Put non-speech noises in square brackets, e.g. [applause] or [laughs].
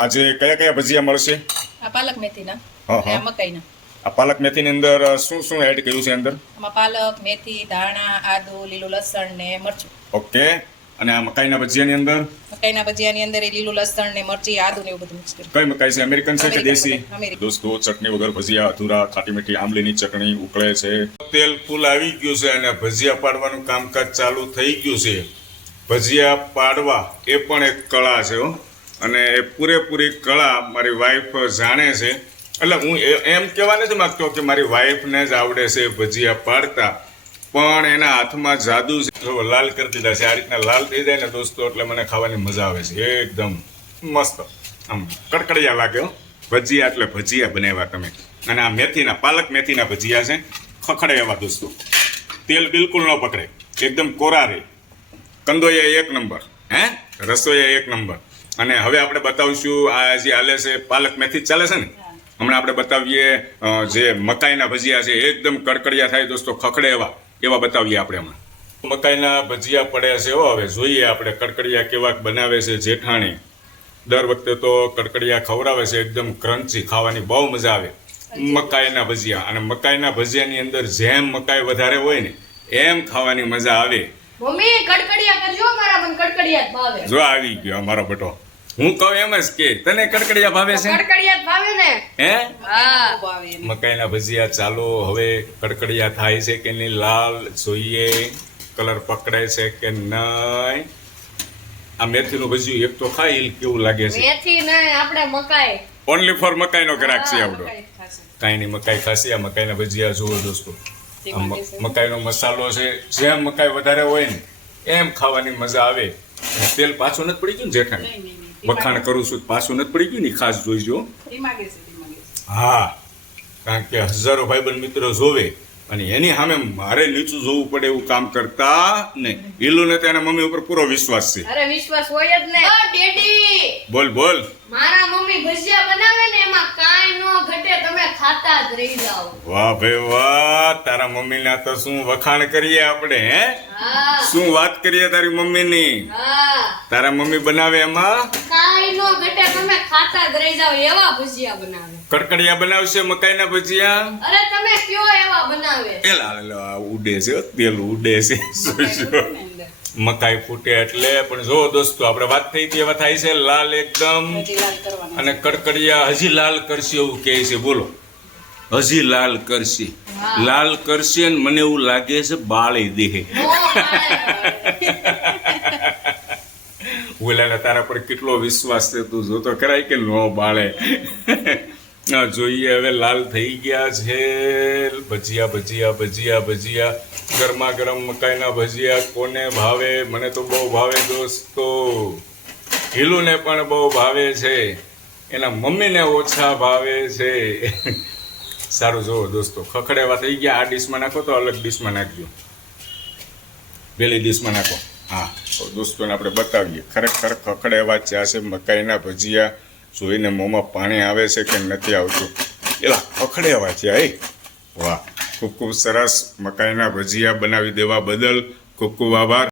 આજે કયા કયા ભજીયા મળશે? આ પાલક મેથીના હા, અને આ મકાઈના. આ પાલક મેથીની અંદર શું શું એડ કર્યું છે અંદર? આમાં પાલક મેથી ધાણા આદુ લીલું લસણ ને મરચું. ઓકે અને આ મકાઈના ભજીયાની અંદર? મકાઈના ભજીયાની અંદર એ લીલું લસણ ને મરચી આદુ ને એવું બધું મિક્સ કર્યું. કઈ મકાઈ છે? અમેરિકન છે કે અમેરિકન દેશી? અમેરિકન. દોસ્તો ચટણી વગર ભજીયા અધૂરા ખાટી મીઠી આમલીની ચટણી ઉકળે છે. તેલ ફૂલ આવી ગયું છે અને ભજીયા પાડવાનું કામકાજ ચાલુ થઈ ગયું છે. ભજીયા પાડવા એ પણ એક કળા છે હો. અને એ પૂરેપૂરી કળા મારી વાઈફ જાણે છે. એટલે હું એમ કહેવા નથી માગતો કે મારી વાઈફને જ આવડે છે, ભજીયા પાડતા. પણ એના હાથમાં જાદુ છે. લાલ કરી દીધા છે. આ રીતના લાલ થઈ જાય ને દોસ્તો, એટલે મને ખાવાની મજા આવે છે. એકદમ મસ્ત. આમ કડકડિયા લાગે ભજીયા એટલે ભજીયા બનાવ્યા તમે. અને આ મેથીના, પાલક મેથીના ભજીયા છે. ખખડે એવા દોસ્તો. તેલ બિલકુલ ન પકડે. એકદમ કોરા રહે કંદોયા એક નંબર. હે? રસોયા એક નંબર. અને હવે આપણે બતાવીશું આ જે હાલે છે, પાલક મેથી ચાલે છે ને? હમણાં આપણે બતાવીએ જે મકાઈના ભજીયા છે, એકદમ કડકડિયા થાય દોસ્તો, ખખડે એવા. એવા બતાવીએ આપણે હમણાં. મકાઈના ભજીયા પડ્યા છે હો, હવે જોઈએ આપણે કડકડિયા કેવા બનાવે છે જેઠાણી. દર વખતે તો કડકડિયા ખવડાવે છે, એકદમ ક્રન્ચી, ખાવાની બહુ મજા આવે. મકાઈના ભજીયા. અને મકાઈના ભજીયાની અંદર જેમ મકાઈ વધારે હોય ને, એમ ખાવાની મજા આવે. મમ્મી કડકડિયા કરજો મારા પણ કડકડિયા ભાવે. જો આવી ગયો અમારો બેટો. હું કહું એમ જ કે તને કડકડિયા ભાવે છે? કડકડિયા ભાવે ને? હે? હા. મકાઈના ભજીયા ચાલો હવે કડકડિયા થાય છે કે નહીં લાલ જોઈએ કલર પકડે છે કે નહીં? આ મેથીનું ભજીયું એક તો ખાઈ કેવું લાગે છે? મેથી ને આપણે મકાઈ. ઓનલી ફોર મકાઈનો ગ્રાહક છે આપણો. કાંઈ નહીં મકાઈ ખાસી આ મકાઈના ભજીયા જુઓ દોસ્તો. મકાઈનો મસાલો છે જેમ મકાઈ વધારે હોય ને એમ ખાવાની મજા આવે. તેલ પાછું નથી પડી ગયું ને જેઠાણી. વખાણ કરું છું પાછું નથી પડી ગયું ને ખાસ જોઈજો. ઈ માગે છે, ઈ માગે છે. હા કારણ કે હજારો ભાઈબંધ મિત્રો જોવે અને એની સામે મારે નીચું જોવું પડે એવું કામ કરતા નહીં. ઈલુ ને તેના મમ્મી ઉપર પૂરો વિશ્વાસ છે. અરે વિશ્વાસ હોય જ ને ડેડી! બોલ બોલ. મારા મમ્મી ભજીયા બનાવે ને એમાં કાંઈ નો જ રહી જાવ વાહ ભાઈ વાહ તારા મમ્મી ના તો શું વખાણ કરીએ આપણે હે? શું વાત કરીએ તારી મમ્મી ની તારા મમ્મી બનાવે એમાં? કાઈ નો ઘટે તમે ખાતા જ રહી જાવ એવા ભજીયા બનાવે. કડકડિયા બનાવશે મકાઈના ભજીયા? અરે તમે કયો એવા બનાવે? એલા એલા, ઉડે છે તેલ ઉડે છે. મકાઈ ફૂટે એટલે પણ જો દોસ્તો આપણે વાત થઈ હતી એવા થાય છે લાલ એકદમ. અને કડકડિયા હજી લાલ કરશે એવું કહે છે બોલો. હજી લાલ કરશે. લાલ કરશે ને મને એવું લાગે છે બાળી દેહ [laughs] નો તારા પર કેટલો વિશ્વાસ છે તું જોતો કરાય કે નો બાળે. [laughs] જોઈએ હવે લાલ થઈ ગયા છે. ભજીયા ભજીયા ભજીયા ભજીયા. ગરમા ગરમ મકાઈના ભજીયા કોને ભાવે? મને તો બહુ ભાવે દોસ્તો. હિલુને પણ બહુ ભાવે છે. એના મમ્મીને ઓછા ભાવે છે. [laughs] સારું, જુઓ દોસ્તો ખખડેવા થઈ ગયા, આ ડીશમાં નાખો તો અલગ ડીશમાં નાખજો. પેલી ડીશમાં નાખો. હા દોસ્તોને આપણે બતાવીએ. ખરેખર ખખડેવા ચા છે મકાઈના ભજીયા. જોઈને મોંમાં પાણી આવે છે કે નથી આવતું. એલા ખખડેવા છે, હે? વાહ, ખૂબ ખૂબ સરસ મકાઈના ભજીયા બનાવી દેવા બદલ ખૂબ ખૂબ આભાર.